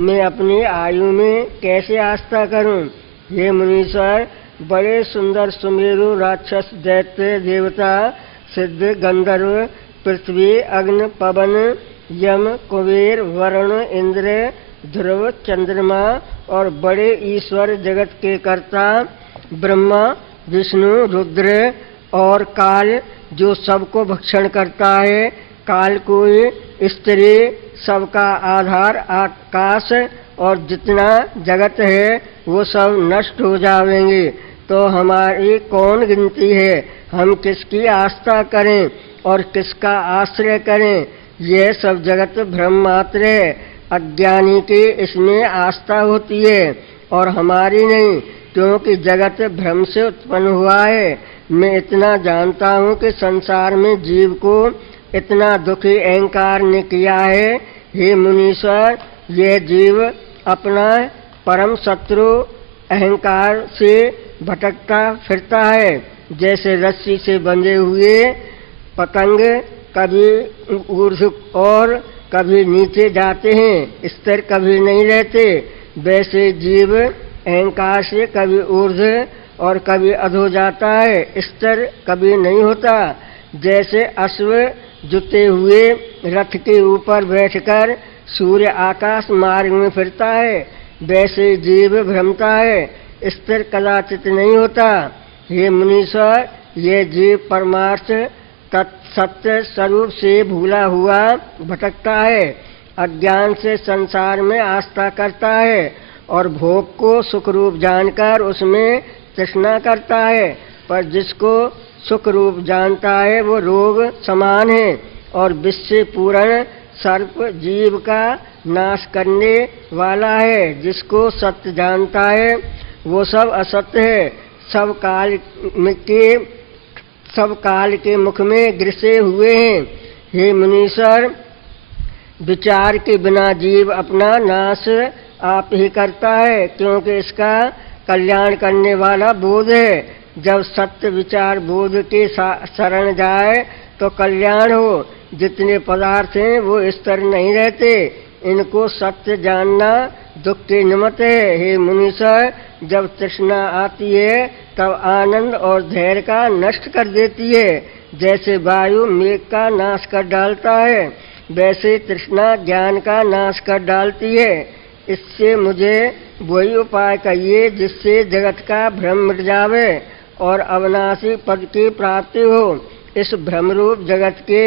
मैं अपनी आयु में कैसे आस्था करूं? हे मुनीश्वर, बड़े सुंदर सुमेरु, राक्षस, दैत्य, देवता, सिद्ध, गंधर्व, पृथ्वी, अग्नि, पवन, यम, कुबेर, वरुण, इंद्र, ध्रुव, चंद्रमा और बड़े ईश्वर, जगत के कर्ता ब्रह्मा, विष्णु, रुद्र और काल, जो सबको भक्षण करता है। काल कोई स्त्री, सबका आधार आकाश और जितना जगत है वो सब नष्ट हो जाएंगे, तो हमारी कौन गिनती है? हम किसकी आस्था करें और किसका आश्रय करें? यह सब जगत भ्रम मात्र है। अज्ञानी की इसमें आस्था होती है और हमारी नहीं, क्योंकि जगत भ्रम से उत्पन्न हुआ है। मैं इतना जानता हूँ कि संसार में जीव को इतना दुखी अहंकार ने किया है। हे मुनीश्वर, यह जीव अपना परम शत्रु अहंकार से भटकता फिरता है। जैसे रस्सी से बंधे हुए पतंग कभी ऊर्ध्व और कभी नीचे जाते हैं, स्थिर कभी नहीं रहते, वैसे जीव अहंकार से कभी ऊर्ध्व और कभी अधो जाता है, स्थिर कभी नहीं होता। जैसे अश्व जुते हुए रथ के ऊपर बैठकर सूर्य आकाश मार्ग में फिरता है, वैसे जीव भ्रमता है, स्थिर कदाचित नहीं होता। हे मुनीश्वर, ये जीव परमार्थ सत्य स्वरूप से भूला हुआ भटकता है, अज्ञान से संसार में आस्था करता है और भोग को सुख रूप जानकर उसमें तृष्णा करता है। पर जिसको सुख रूप जानता है वो रोग समान है और विष से पूर्ण सर्प जीव का नाश करने वाला है। जिसको सत्य जानता है वो सब असत्य है, सब काल के मुख में ग्रसे हुए हैं। हे मुनीश्वर, विचार के बिना जीव अपना नाश आप ही करता है, क्योंकि इसका कल्याण करने वाला बोध है। जब सत्य विचार बोध के शरण जाए तो कल्याण हो। जितने पदार्थ हैं वो स्थिर नहीं रहते, इनको सत्य जानना दुख के निमित्त है। हे मुनीश्वर, जब तृष्णा आती है तब आनंद और धैर्य का नष्ट कर देती है। जैसे वायु मेघ का नाश कर डालता है, वैसे तृष्णा ज्ञान का नाश कर डालती है। इससे मुझे वही उपाय कहिए जिससे जगत का भ्रम मिट जावे और अविनाशी पद की प्राप्ति हो। इस भ्रमरूप जगत के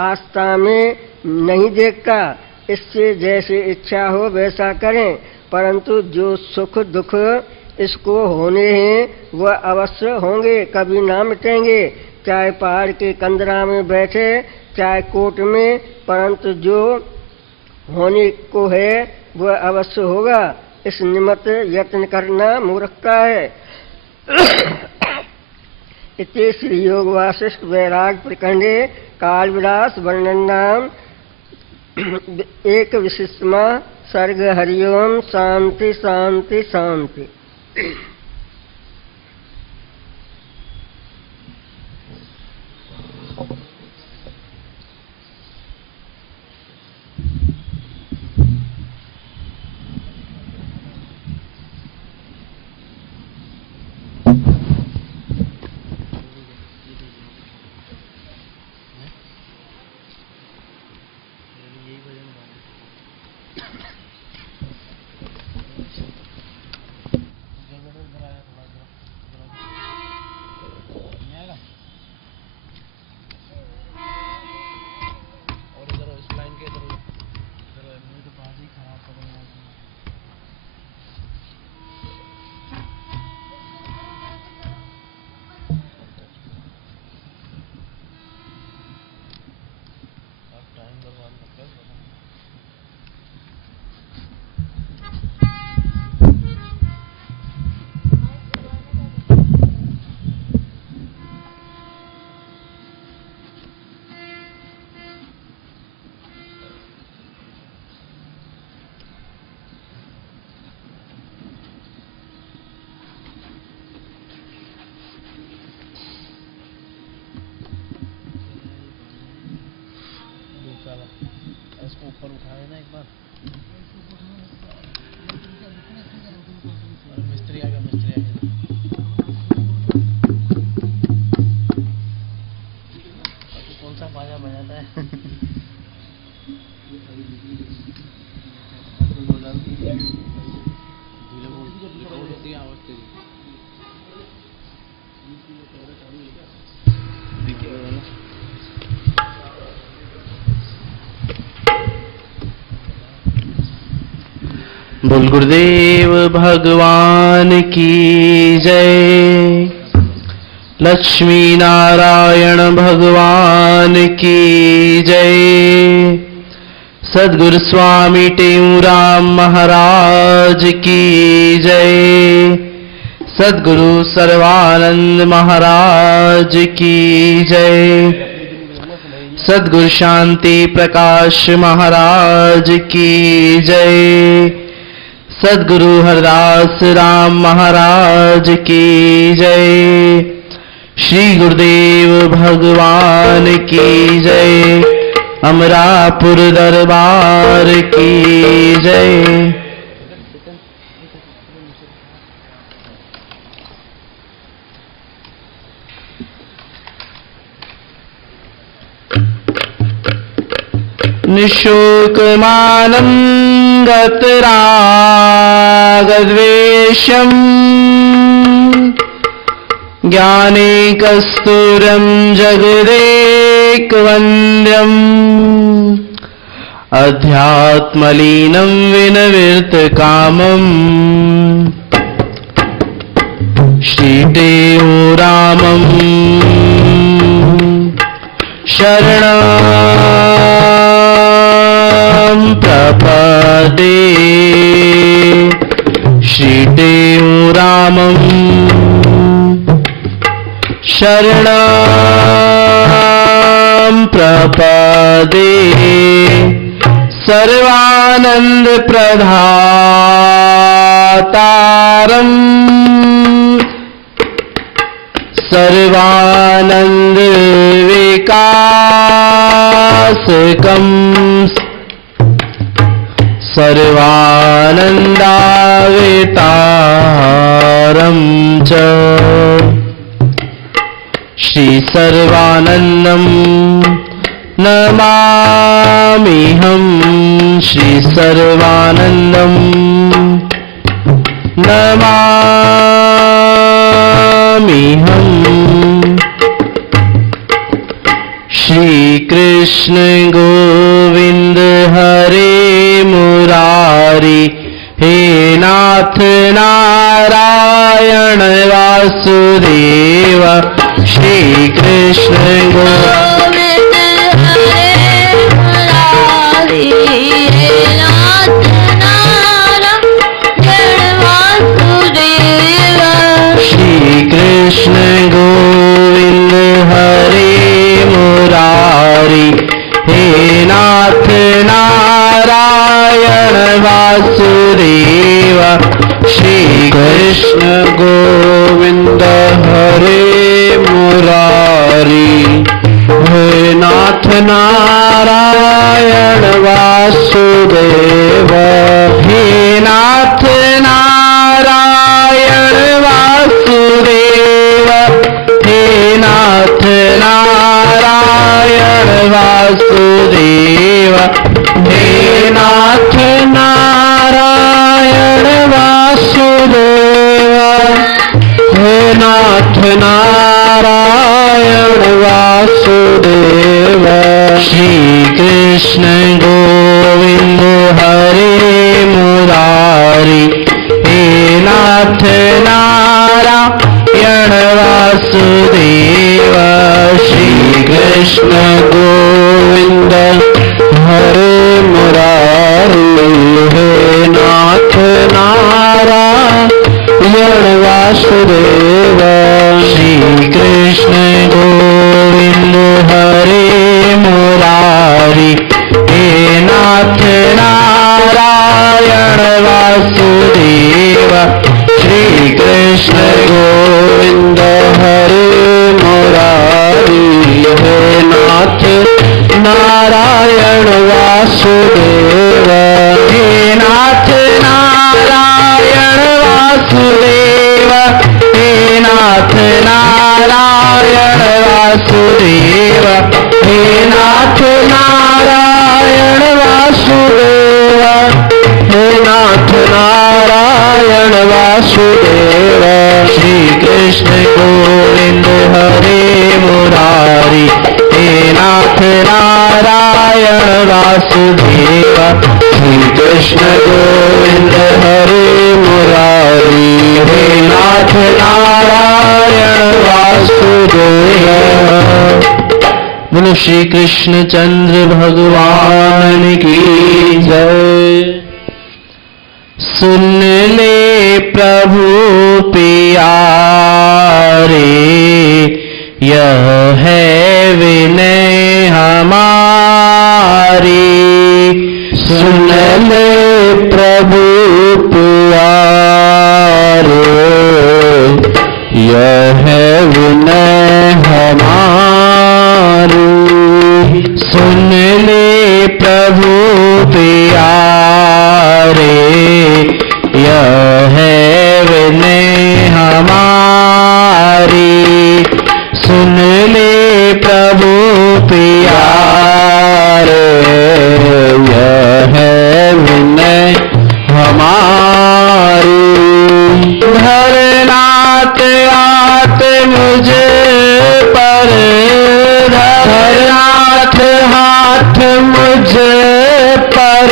आस्था में नहीं देखता, इससे जैसे इच्छा हो वैसा करें, परंतु जो सुख दुख इसको होने हैं वह अवश्य होंगे, कभी ना मिटेंगे। चाहे पहाड़ के कंदरा में बैठे, चाहे कोट में, परंतु जो होने को है वह अवश्य होगा। इस निमित्त यत्न करना मूर्खता है। इति श्री योग वासिष्ठ वैराग प्रखंडे काल विलास वर्णनाम एक विशिष्टमा सर्ग। हरिओम शांति शांति शांति। इसको ऊपर उठाए ना एक बार। बोल गुरुदेव भगवान की जय। लक्ष्मी नारायण भगवान की जय। सद्गुरु स्वामी टेऊराम महाराज की जय। सद्गुरु सर्वानंद महाराज की जय। सद्गुरु शांति प्रकाश महाराज की जय। सद्गुरु हरदास राम महाराज की जय। श्री गुरुदेव भगवान की जय। अमरापुर दरबार की जय। निशोकमानं गतरागद्वेषम् ज्ञानेकस्तूरं जगदेकवन्द्यम् अध्यात्मलीनं विनविर्तकामम् श्रीदेवरामम् शरणं प्रपदे। श्रीदेवरामं शरणं प्रपदे। सर्वानंद प्रदातारम् सर्वानंद विकासकम् सर्वानंदावतारम् च। श्री सर्वानंदम् नमाम्यहम्। श्री सर्वानंदम् नमाम्यहम्। श्री कृष्ण गोविंद हरे मुरारी। हे नाथ नारायण वासुदेव। श्री कृष्ण गोविंद हरे मुरारी। हे नाथ नारायण वासुदेव। श्री कृष्ण गोविंद हरे मुरारी। हे नाथ नारायण वासुदेव। श्री कृष्ण गोविंद हरे मुरारी। हे नाथ नारायण वासुदेव। हे नाथ नारायण वासुदेव। हे नाथ नारायण वासुदेव। हे नाथ नारायण वासुदेव। हे नाथ नारायण वासुदेव। श्री कृष्ण गोविंद हरे मुरारी। हे नाथ नारायण वासुदेव। श्री कृष्ण गोविंद हरे मुरारी। हे नाथ नारायण वासुदेव। श्री कृष्ण गोविंद हरे मुरारी। हे नाथ नारायण वासुदेव। श्री कृष्ण गोविंद हरे मुरारी। हे नाथ नारायण वासुदेव। हे नाथ नारायण वासुदेव। हे नाथ नारायण वासुदेव। हे नाथ नारायण वासुदेव। हे नाथ नारायण वासुदेव। श्री कृष्ण गोविंद हरे मुरारी। नारायण वासुदेव श्री कृष्ण गोविंद हरे मुरारी हे नाथ नारायण वासुदेव। बोलो श्री कृष्ण चंद्र भगवान की जय। सुन ले प्रभु प्यारे यह है विनय हमारी। सुन ले प्रभु प्यारे यह है विनय हमारी। सुन ले प्रभु प्यारे यह है विनय हमारी। सुन ले प्रभु प्यारे यह है विनय हमारी। धरनाथ आत मुझे पर धरनाथ हाथ मुझे पर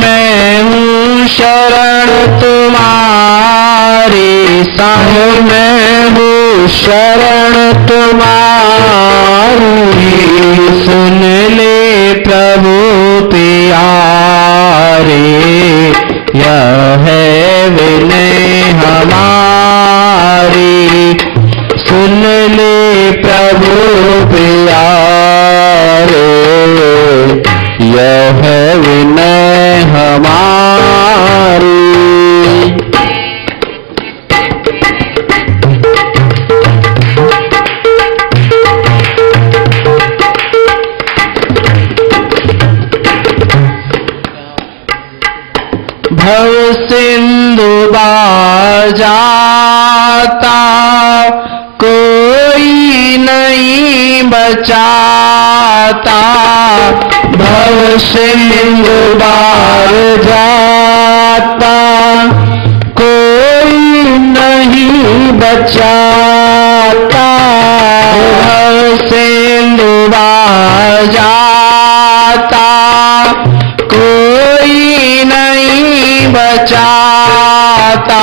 मैं हूँ शरण तुम्हारी। साहिब मैं हूँ शरण तुम्हारी। सुन ले प्रभु प्यारे यह है विनय हमारी। सुन ले प्रभु प्यारे यह है विनय हमारी। भव सिंधु बार जाता कोई नहीं बचाता। भव सिंधु बार जाता कोई नहीं बचाता। भव सिंधु बार जाता कोई नहीं बचाता।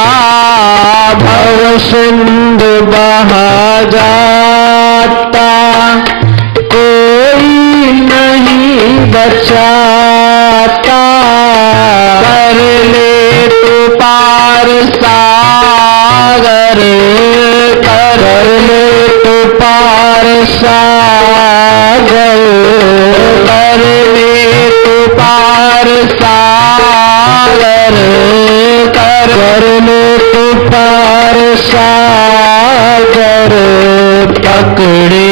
भव सिंधु बहा जाता कोई नहीं बचाता। कर ले तू पार सागर कर ले तू पार सागर कर ले तू पार सागर कर ले तू पार सागर। पकड़े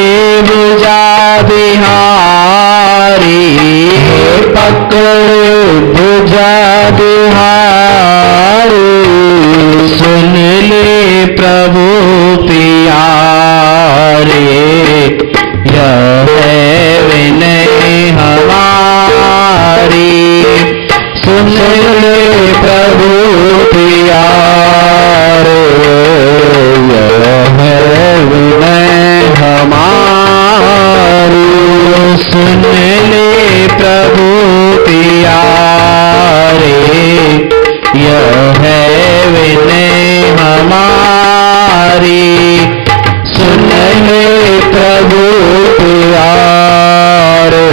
बुझा बिहारी पकड़े बुझा बिहारी। सुन ले प्रभु प्यारे यह है विनय हमारी। सुन ले प्रभु प्यारे यह है विनय हमारी। सुन ले प्रभु प्यारे यह है विनय हमारी। सुन ले प्रभु प्यारे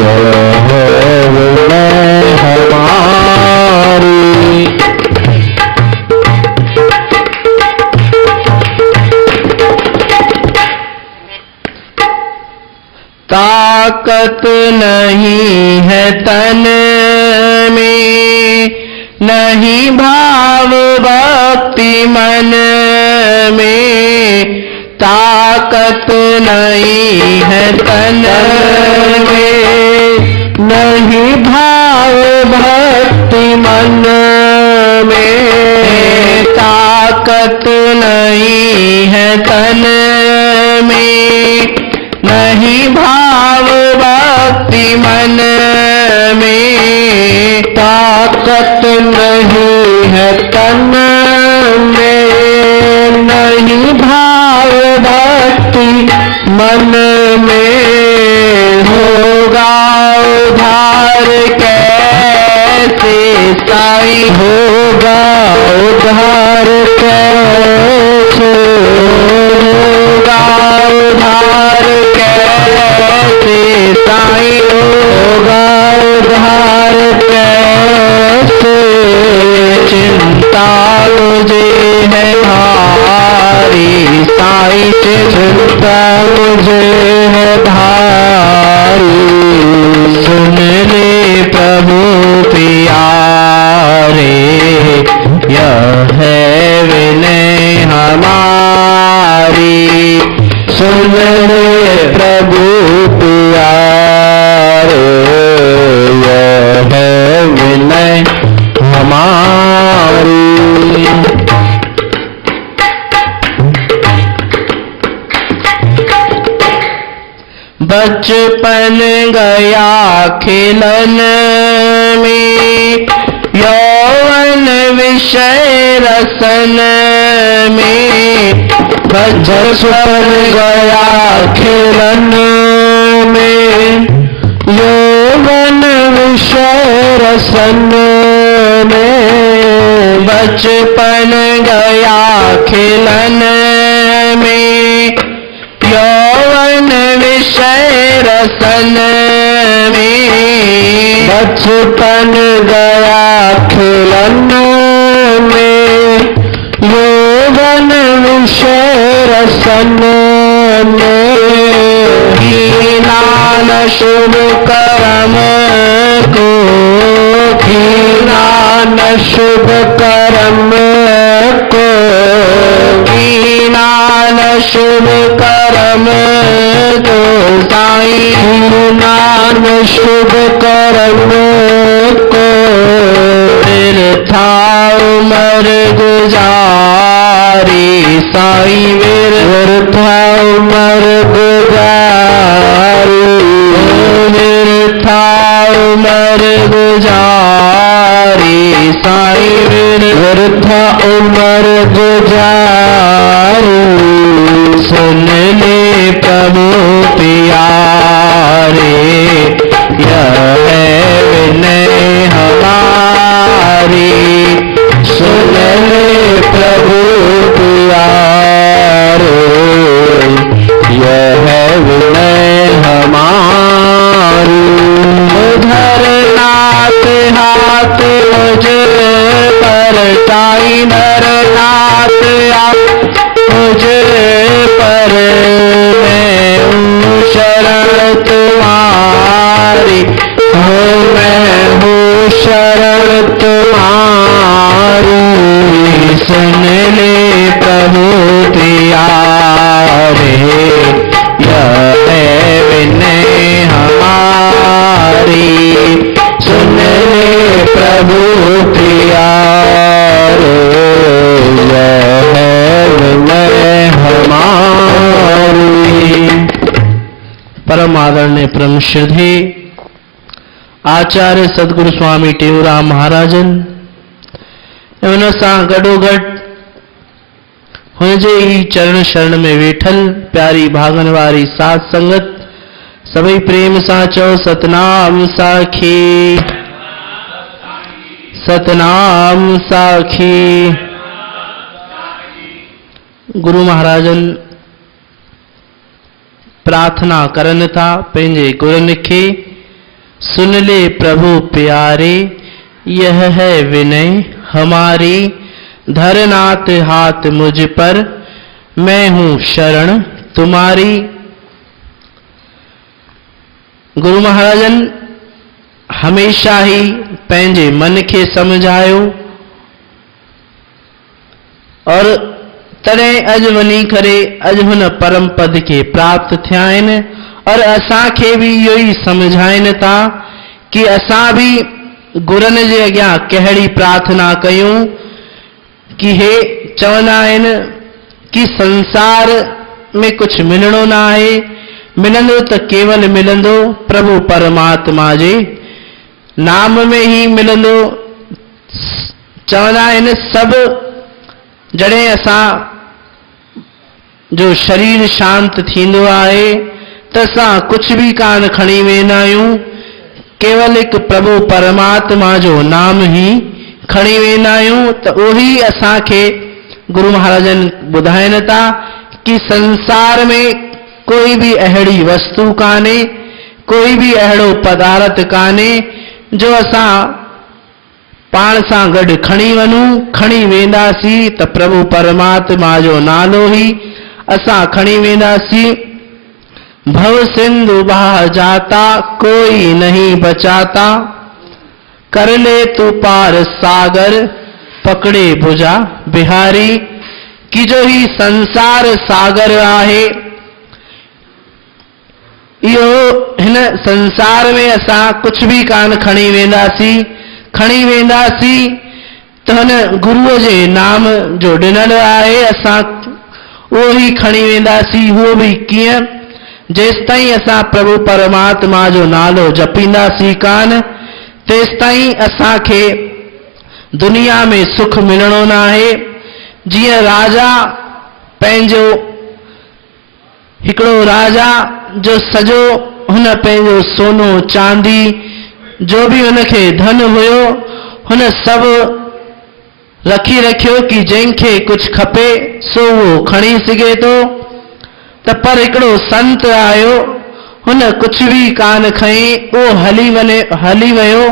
यह है विनय हमारी। ताकत नहीं है तन में नहीं भाव भक्ति मन में। ताकत नहीं है तन में नहीं भाव भक्ति मन में। ताकत नहीं है तन में नहीं भाव भक्ति मन में। ताकत नहीं है तन में नहीं भाव भक्ति मन में। हो साईं होगा उद्धार कैसे, होगा उद्धार कैसे, साईं होगा उद्धार कैसे, चिंता मुझे है भारी, साईं चिंता मुझे है भारी, सुन ले प्रभु प्यारे, यह है विनय हमारी, सुन ले प्रभु प्यारे, यह है विनय हमारी। बचपन गया खेलन में, यौवन विषय रसन में, बचपन गया खेलन में, यौवन विषय रसन में, बचपन गया खेलन में, यौवन विषय रसन में, बचपन गया खेलन में, यौवन विषय रसन में, हीना न शुभ कर्म को, हीना न शुभ कर्म को, हीना न शुभ कर्म को, साईं हीना न शुभ कर्म को, वृथा उमर गुजारी, साईं वृथा उमर गुजारी, वृथा उमर गुजारी, साईं वृथा उमर गुजारी, सुन ले प्रभु प्यारे, यह है विनय हमारी, सुन ले प्रभु प्यारे, यह है विनय हमारी। उधर नाथ हाथ मुझ पर, साईं धर नाथ मुझ पर, मैं हूँ शरण तुम्हारी, हो मैं हूँ शरण तुम्हारी, सुन ले प्रभु प्यारे, यह है विनय हमारी, सुन ले प्रभु प्यारे, यह है विनय हमारी। परम आदरणीय परम श्रद्धे आचार्य सदगुरु स्वामी टेऊराम महाराजन उन सां गॾोगॾु हुनजे ही चरण शरण में वेठल प्यारी भागन वारी साध संगत, सभई प्रेम सां चओ सतनाम साखी, सतनाम साखी। गुरु महाराजन प्रार्थना करन था पंहिंजे गुरनि खे, सुन ले प्रभु प्यारे, यह है विनय हमारी, धरनाथ हाथ मुझ पर, मैं हूं शरण तुम्हारी। गुरु महाराजन हमेशा ही पंहिंजे मन खे समझायो और तॾहिं अॼु वञी करे अॼु हुन परम पद खे प्राप्त थिया आहिनि और असांखे बि इहो ई समझाइनि था कि असां बि गुरनि जे अॻियां कहिड़ी प्रार्थना कयूं कि हे चवंदा आहिनि कि संसार में कुझु मिलणो न आहे, मिलंदो त केवल मिलंदो प्रभु परमात्मा जे नाम में ही मिलंदो। चवंदा आहिनि सभु जॾहिं असां जो शरीर शांत थींदो आहे त असां कुझु बि कान खणी वेंदा आहियूं, केवल हिकु प्रभु परमात्मा जो नाम ही खणी वेंदा आहियूं त उही असांखे गुरु महाराजन ॿुधाइनि था कि संसार में कोई भी अहिड़ी वस्तु कान्हे, कोई भी अहिड़ो पदार्थ कान्हे जो असां पाण सां गॾु खणी वञूं, खणी वेंदासीं त प्रभु परमात्मा जो नालो ही असां खणी वेंदासीं। भव सिंधु बहा जाता कोई नहीं बचाता, कर ले तू पार सागर पकड़े भुजा बिहारी। कि जो ही संसार सागर आहे, इहो हिन संसार में असां कुछ भी कान खणी वेंदासीं, खणी वेंदासीं त हिन गुरुअ जे नाम जो ॾिनल आहे असां उहो ही खणी वेंदासीं। उहो भी कीअं? जेसिताईं असां प्रभु परमात्मा जो नालो जपींदासीं कान, तेसिताईं असांखे दुनिया में सुख मिलणो न आहे। जीअं राजा पंहिंजो हिकिड़ो राजा जो सॼो हुन पंहिंजो सोनो चांदी जो भी हुनखे धन हुयो हुन सभु रखी रखियो कि जंहिंखे कुछ खपे सो उहो खणी सघे थो। त पर हिकिड़ो संत आयो, हुन कुछ भी कान खई, उहो हली वियो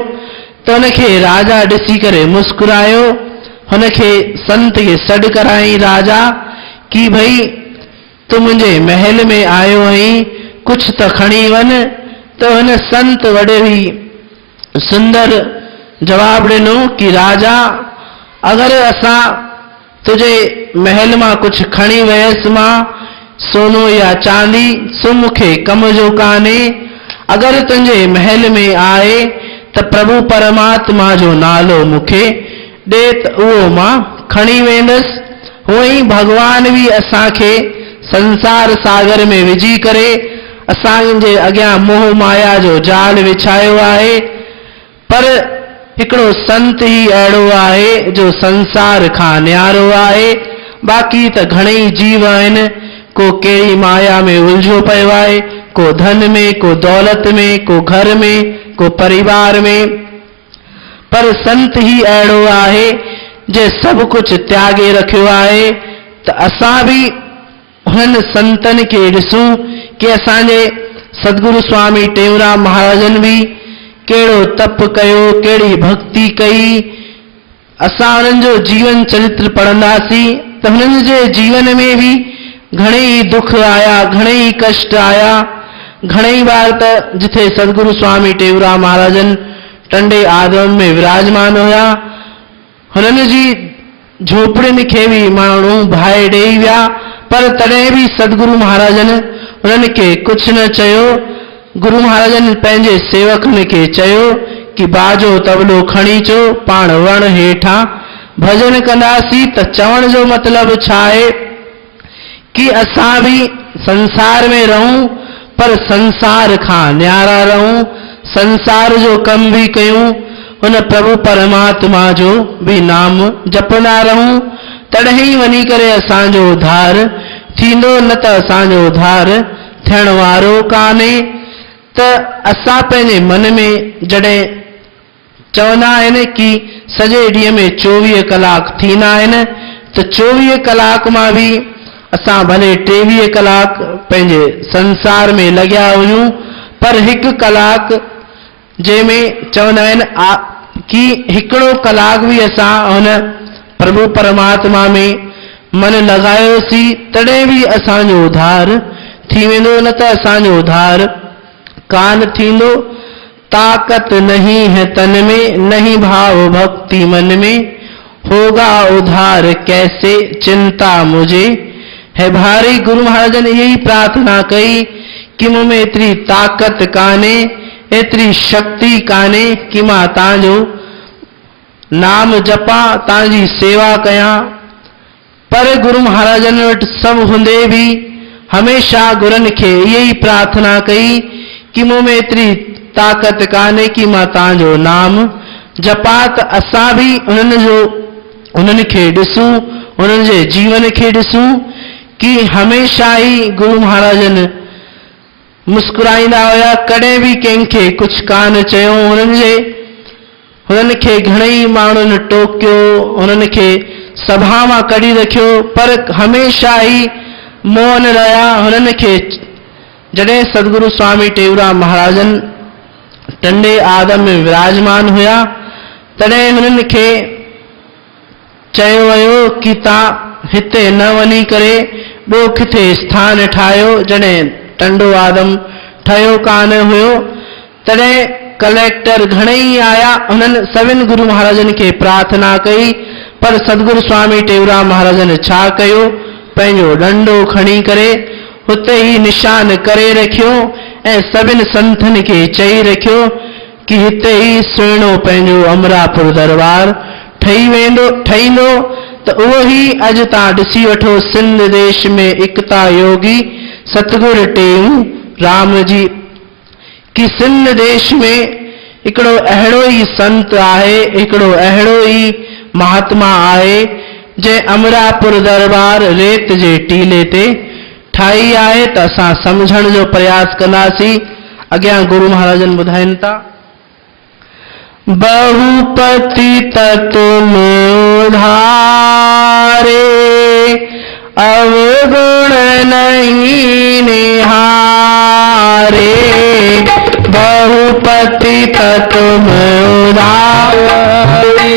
त हुनखे राजा ॾिसी करे मुस्कुरायो। हुनखे संत खे सॾु कराई राजा कि भई तूं मुंहिंजे महल में आयो आहीं, कुछ त खणी वञ। त हुन संत वॾे ही सुंदर जवाब ॾिनो कि राजा, अगर असां तुझे महल मां कुछ खणी वयसि मां सोनो या चांदी, सो मूंखे कम जो कान्हे। अगर तुंहिंजे महल में आहे त प्रभु परमात्मा जो नालो मूंखे ॾे त उहो मां खणी वेंदुसि। हूअं ई भगवान भी असांखे संसार सागर में विझी करे असांजे अॻियां मोह माया जो जाल विछायो आहे। पर हिकिड़ो संत ही अहिड़ो आहे जो संसार खां न्यारो आहे। बाक़ी त घणेई जीव आहिनि, को कहिड़ी माया में उलझो पियो आहे, को धन में, को दौलत में, को घर में, को परिवार में। पर संत ही अहिड़ो आहे जे सभु कुछ त्यागे रखियो आहे। त असां भी हुन संतन खे ॾिसूं कि असांजे सदगुरु स्वामी टेऊंराम महाराजन भी कहिड़ो तप कयो, कहिड़ी भक्ति कई। असां हुननि जो जीवन चरित्र पढ़ंदासीं त हुननि जे जीवन में भी घणेई दुख आया, घणेई कष्ट आया। घणेई बार त जिथे सदगुरु स्वामी टेऊंराम महाराजन टंडे आदम में विराजमान हुया, हुननि जी झोपड़ियुनि खे भी माण्हू भाए ॾेई विया, पर तॾहिं भी सदगुरु महाराजन हुननि खे कुछ न चयो। गुरु महाराजन पंहिंजे सेवकनि खे चयो कि बाजो तबलो खणी अचो, पाण वण हेठां भजन कंदासीं। त चवण जो मतलब छा आहे कि असां भी संसार में रहूं, पर संसार खां न्यारा रहूं, संसार जो कम भी कयूं, हुन प्रभु परमात्मा जो भी नाम जपंदा रहूं। तॾहिं वञी करे असांजो उद्धार थींदो, न त असांजो उद्धार थियण वारो कान्हे। त असां पंहिंजे मन में जॾहिं चवंदा आहिनि कि सॼे ॾींहं में 24 कलाक थींदा आहिनि, त 24 कलाक मां भी असां भले 23 कलाक पंहिंजे संसार में लॻिया हुजूं, पर 1 कलाक जंहिंमें चवंदा आहिनि कि हिकिड़ो कलाक भी असां हुन प्रभु परमात्मा में मन लॻायोसीं तॾहिं भी असांजो उद्धार थी वेंदो, न त असांजो उद्धार कान थींदो। ताकत नहीं है तन में, नहीं भाव भक्ति मन में, होगा उद्धार कैसे चिंता मुझे है भारी। गुरु महाराज ने यही प्रार्थना कही कि मूं में एतिरी ताकत कान्हे, एतिरी शक्ति कान्हे कि मां तव्हांजो नाम जपां, तव्हांजी सेवा कयां। पर गुरु महाराजन वटि सभु हूंदे भी हमेशा गुरनि खे यही प्रार्थना कई कि मूं में एतिरी ताकत कान्हे कि मां तव्हांजो नाम जपां। त असां भी उन्हनि खे ॾिसूं, उन्हनि जे जीवन खे ॾिसूं कि हमेशा ही गुरु महाराजन मुस्कुराईंदा हुया, कॾहिं भी कंहिंखे कुछ कान चयो। हुननि खे घणेई माण्हुनि टोकियो, हुननि खे सभा मां कढी रखियो, पर हमेशा ई मौन रहिया। हुननि खे जॾहिं सदगुरु स्वामी टेऊराम महाराजन टंडे आदम में विराजमान हुया, तॾहिं हुननि खे चयो वियो कि तव्हां हिते न वञी करे ॿियो किथे स्थान ठाहियो। जॾहिं टंडो आदम ठहियो कान हुयो, तॾहिं कलेक्टर घणेई आया, उन्हनि सभिनि गुरु महाराजन खे प्रार्थना कई, पर सदगुरु स्वामी टेऊराम महाराजन छा कयो, पंहिंजो डंडो खणी करे हुते ई निशान करे रखियो ऐं सभिनि संतनि खे चई रखियो कि हिते ई सुहिणो पंहिंजो अमरापुर दरबार ठहींदो। त उहो ई अॼु तव्हां ॾिसी वठो, सिंध देश में एकता योगी सतगुरु टेऊराम जी, कि सिंध देश में हिकिड़ो अहिड़ो ई संत आहे, हिकिड़ो अहिड़ो ई महात्मा आहे जंहिं अमरापुर दरबार रेत जे टीले ते ठाही आहे। त असां सम्झण जो प्रयास कंदासीं। अॻियां गुरु महाराजन ॿुधाइनि था, बहुपति तुम उधारे, अवगुण नहीं निहारे। बहुपति तुम उधारे,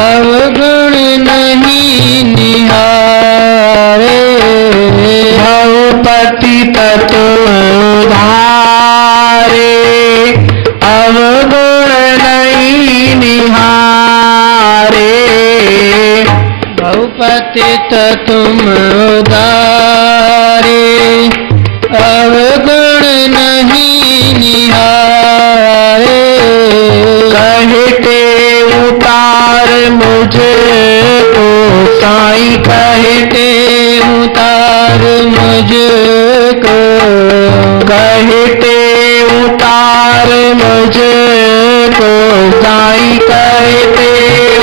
अवगुण नहीं निहारे। बहुपति तुम उधारे, अवगुण नहीं निहारे। बहुपति तुम उधारे, अवगुण नहीं निहारे। कहते उतार मुझको साईं, कहते उतार मुझको, कहते उतार मुझको साईं, कहते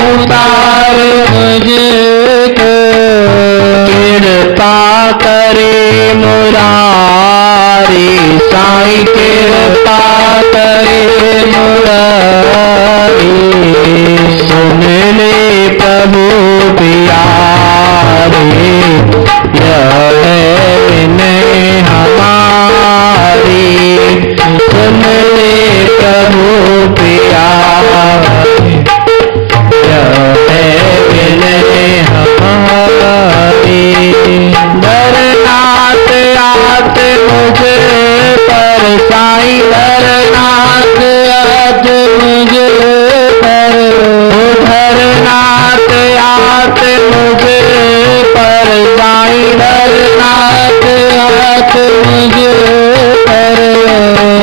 उतार मुझको। कृपा करे मुरारी साईं, कृपा करे मुरारी। सुन ले प्रभु प्यारे, यह है विनय हमारी। सुन ले प्रभु प्यारे, यह है विनय हमारी। डरनाथ आत मुझ पर साईं, डरनाथ आत मुझ पर, डरनाथ आत मुझ पर साईं, डरनाथ आत मुझ पर।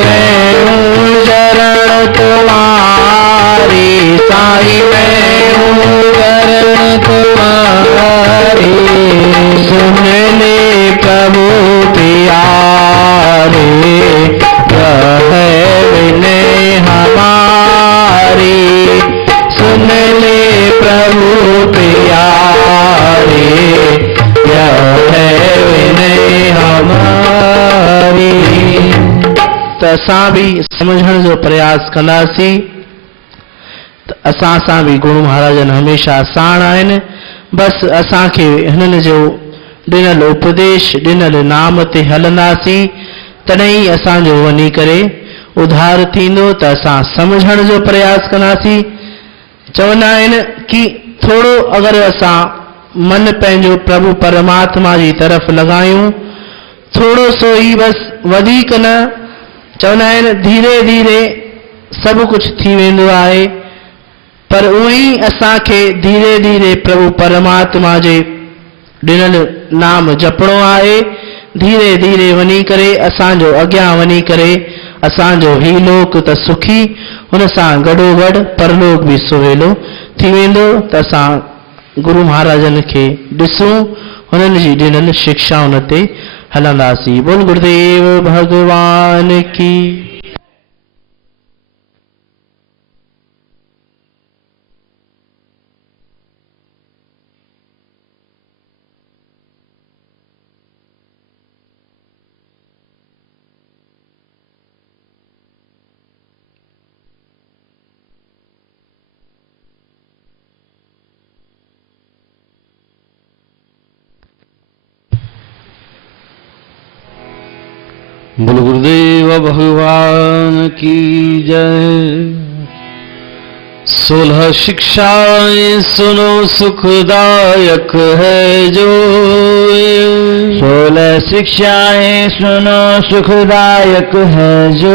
मैं हूँ शरण तुम्हारी साईं, मैं हूँ शरण तुम्हारी। सुन ले प्रभु प्यारे, यह है विनय हमारी। सुन ले प्रभु प्यारे, यह है विनय हमारी। त असां बि समझण जो प्रयास कंदासीं। त असां सां बि गुरु महाराजन हमेशा साण आहिनि। बसि असांखे हिननि जो ॾिनल उपदेश, ॾिनल नाम ते हलंदासीं, तॾहिं ई असांजो वञी करे उधार थींदो। त असां समझण जो प्रयास कंदासीं। चवंदा आहिनि कि थोरो अगरि असां मन पंहिंजो प्रभु परमात्मा जी तरफ़ लॻायूं, थोरो सो ई बसि, वधीक न। चवंदा आहिनि धीरे धीरे सभु कुझु थी वेंदो आहे, पर उहो ई असांखे धीरे धीरे प्रभु परमात्मा जे ॾिनल नाम जपणो आहे। धीरे धीरे वञी करे असांजो अॻियां वञी करे असांजो ही लोक त सुखी, हुन सां गॾोगॾु परलोक बि सुवेलो थी वेंदो। त असां गुरु महाराजन खे ॾिसूं, हुननि जी ॾिनल शिक्षाउनि ते हलंदासीं। बोल गुरुदेव भगवान की। बोल गुरुदेव भगवान की जय। 16 शिक्षाएं सुनो सुखदायक है जो, 16 शिक्षाएं सुनो सुखदायक है जो,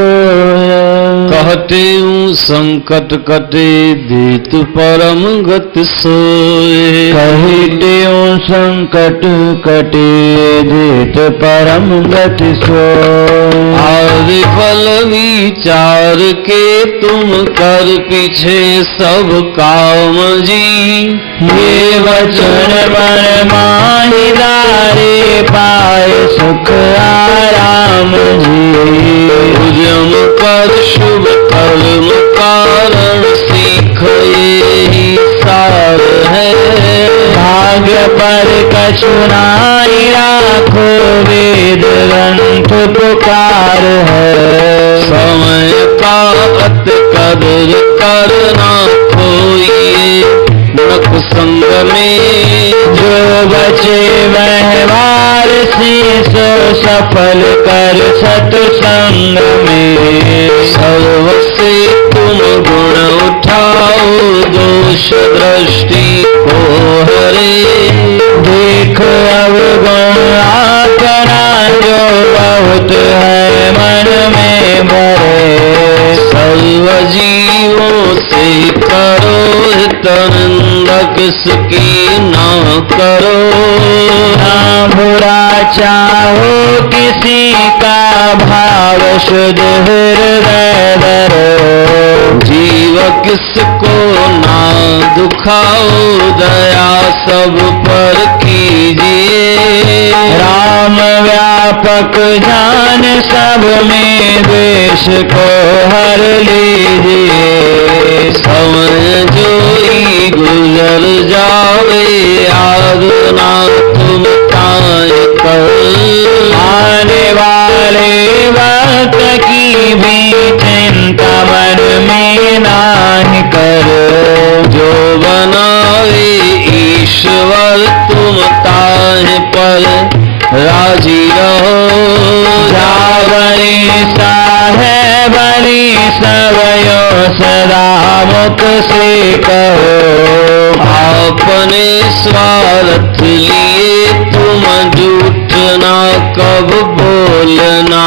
कहते हूँ संकट कटे देत परम गति सोए, कहते हूँ संकट कटे देत परम गति सोए। आदि फल विचार के तुम कर पीछे सब काम जी, ये वचन पर माहिदारे पाए सुख आराम जी। उद्यम कर शुभ कर्म कारण सीख यही सार है, भाग्य पर कछु नाई राखो वेद ग्रंथ पुकार है। समय का अत कदर करना खोइए नक संग में, जो बचे व्यवहार से सो सफल कर सत्संग में। सर्व से तुम गुण उठाओ दोष दृष्टि को हरे, देख अवगुण अपना जो बहुत है मन में भरे। सर्व जीवों से करो हितनिंदा किसकी ना करो, ना बुरा चाहो किसी का भाव शुद्ध हृदय धरो। जीव किसको ना दुखाओ दया सब पर कीजिए, राम व्यापक जान सब में द्वेष को हर लीजिए। समय जो ही गुजर जावे याद ना तुम ताए कर, आने वाले वक्त की भी चिंता मन में नाहि करो। जो बनावे ईश्वर तुम ताहे पर राजी रहो, जावरी साहेबरी सबयो सदा मुख से कहो। अपने स्वार्थ लिए तुम झूठना कब बोलना,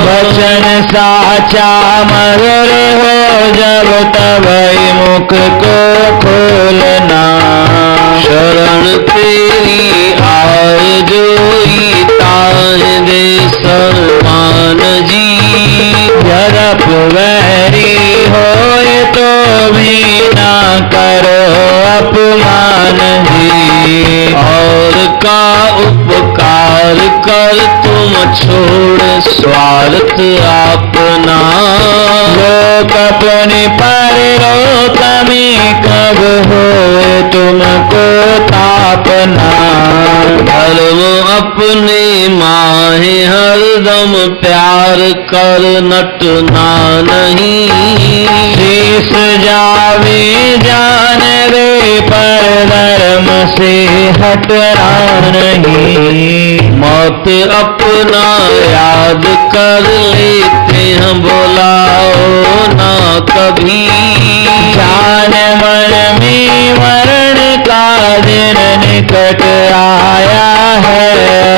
वचन साचा मधुर हो जब तब मुख को खोलना। शरण तेरी आय जोई ताहे दे सन्मान जी, यद्यप वैरी हो तो भी ना करो अपमान जी। और का उपकार कर तुम छोड़ स्वार्थ अपना, लोक अपने परलोक में कब हो तुमको तापना। धर्म अपने माहे हरदम प्यार कर नटना नहीं, शेष जावे जान रे पर धर्म से हटना नहीं। मौत अपना याद कर लेते हैं बुलाओ ना कभी, जान मन में मरण का दिन निकट आया है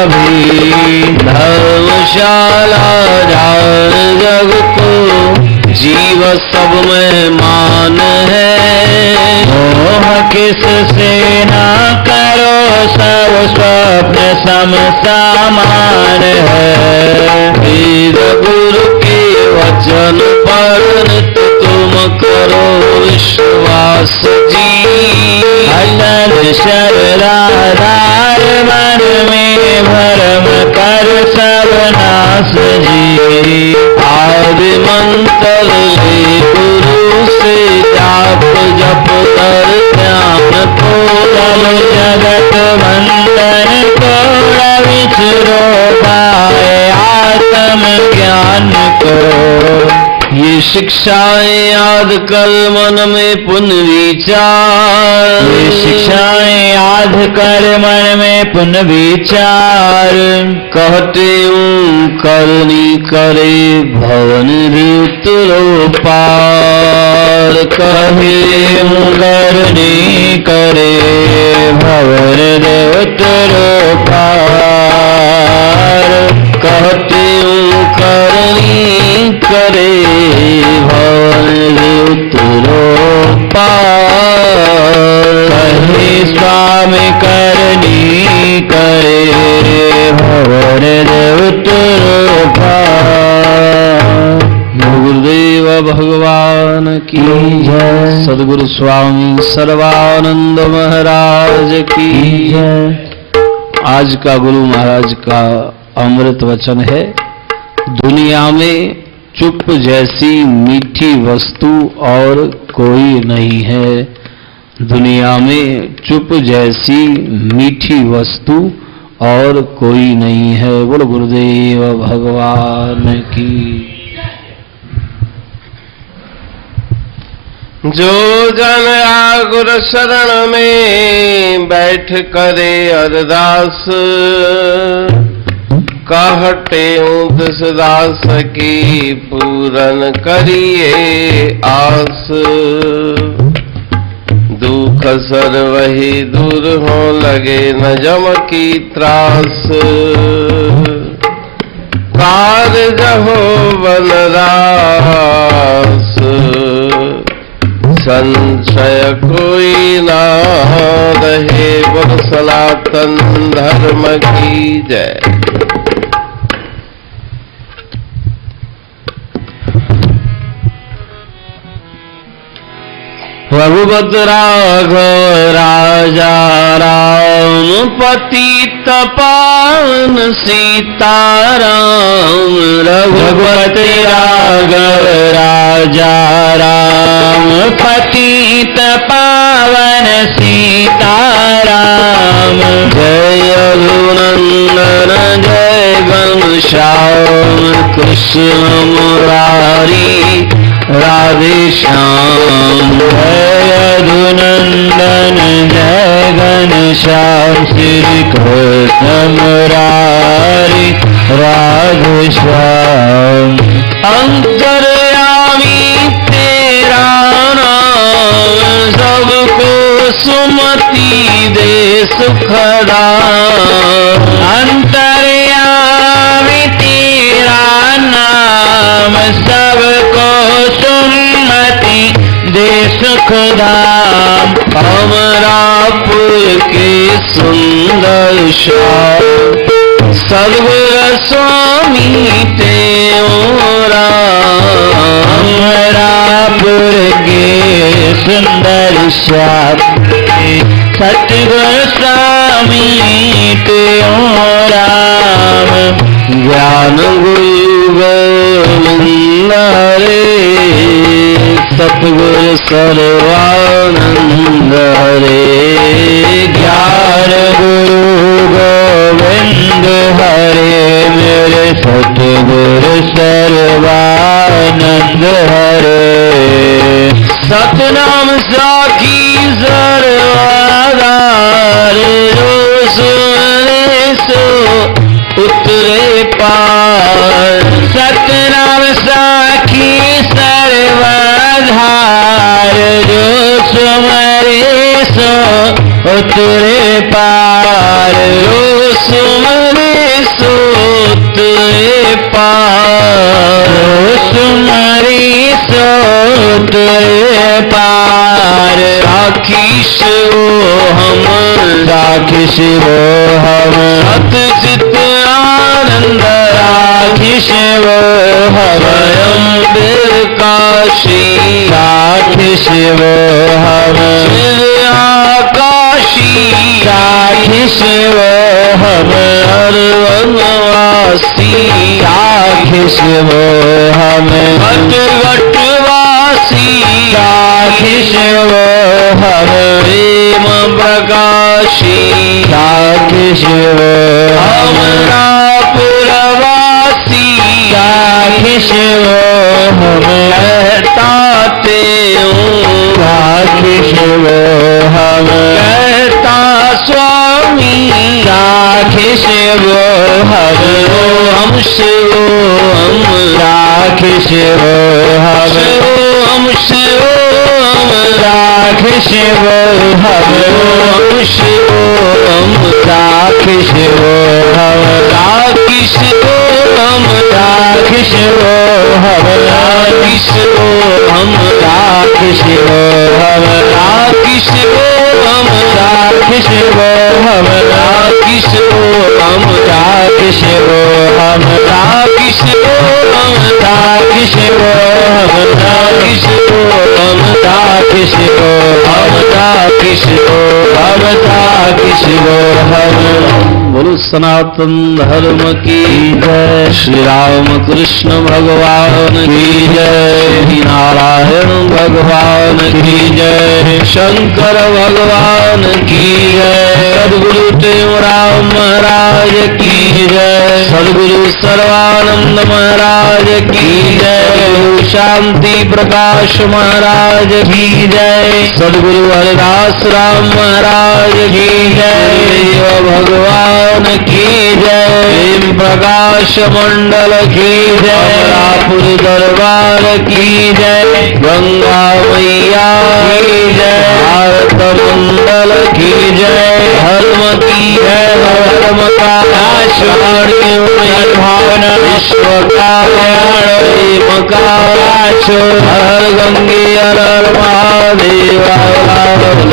अभी। धर्मशाला जान जग को जीव सब में मान है, मोह किस से ना करो सब स्वप्न सम समान है। वेद गुरु के वचन पर नित तुम करो विश्वास जी, अटल शरदार मन में भरम कर सब नाश जी। आदि मंत्र ले गुरु से जाप जप कर ध्यान को, चल जगत बंधन को विचरो पाए आत्म ज्ञान को। ये शिक्षाएं याद कर मन में पुनः विचार, वे शिक्षाएं याद कर मन में पुनः विचार। कहते हूँ करनी करे भवन ऋतुरो पार, कहे हूँ करनी करे भवन ऋतुरो पार। कहते हूँ करनी करे भवन ऋतुरो पार, कहे स्वामी करनी करे भवन ऋतुरो पार। गुरुदेव भगवान की जय। सद्गुरु स्वामी सर्वानंद महाराज की जय। आज का गुरु महाराज का अमृत वचन है, दुनिया में चुप जैसी मीठी वस्तु और कोई नहीं है। दुनिया में चुप जैसी मीठी वस्तु और कोई नहीं है। बोलो गुरुदेव भगवान की। जो जन आगुर शरण में बैठ करे अरदास, कहते हूँ दास की पूरन करिए आस। दुख सर वही दूर हो लगे न जम की त्रास, कार्य हो बनरास। संशय कोई ना रहे, बोल सनातन धर्म की जय। रघुपत राघव राजा राम, पतित पावन सीताराम। रघुपत राघव राजा राम, पतित पावन सीताराम। जय रघुनंदन जय घनश्याम, कृष्ण मुरारी राधे श्याम। जय रघुनंदन जय घनश्याम, श्री कृष्ण मुरारी राधे श्याम। अंतर्यामी तेरा नाम, सबको सुमति दे सुखदा। अंतर्यामी तेरा नाम, सबको सुमति दे सुखधाम। अमरापुर के सुंदर श्याम, सद्गुरु स्वामी तेरा। अमरापुर के सुंदर श्याम, सतगुरु स्वामी तेरा। ज्ञान गुरु गोविंद रे, सतगुरु सर्वानंद हरे। ज्ञान गुरु गोविंद हरे, मेरे सतगुरु सर्वानंद हरे। सतनाम साखी सर्वाधार, जो सुने सो उतरे पार। सतनाम साखी सर्वाधार, जो सुमरे सो उतरे पार। जो सुमरे सो उतरे पार। जो सुमरे सो उतरे पार। साखी शिवो हम, साखी शिवो हम, सतचित आनंद साखी शिवो हम। स्वयं काशी, साखी शिवो हम। शिव आकाशी, साखी शिवो हम। वनवासी, साखी शिवो हम। घटवासी, साखी शिवो हम। प्रेम प्रकाशी, साखी शिवो हम। अमरापुरवासी, साखी शिवो हम। शिवोहम शिवोहम राखि शिवोहम शिवोहम राखि शिवोहम राखि शिवोहम राखि शिवोहम राखि शिवोहम राखि शिवोहम राखि शिवोहम राखि शिवोहम राखि शिवोहम राखि शिवोहम राखि शिवोहम राखि शिवोहम राखि शिवोहम राखि शिवोहम राखि शिवोहम राखि शिवोहम। बोलो सनातन धर्म की जय। श्री राम कृष्ण भगवान की जय। नारायण भगवान की जय। शंकर भगवान की जय। सद्गुरु टेमराव महाराज की जय। सद्गुरु सर्वानंद महाराज की जय। शांति प्रकाश महाराज की जय। सद्गुरु हरिदास राम महाराज की जय। भगवान की जय। प्रेम प्रकाश मंडल की जय। अमरापुर दरबार की जय। गंगा मैया की जय। भारत मंडल की जय। धर्म की जय। धर्म का नाश भावना विश्व का प्रेम का नाश। हर गंगे हर महादेव।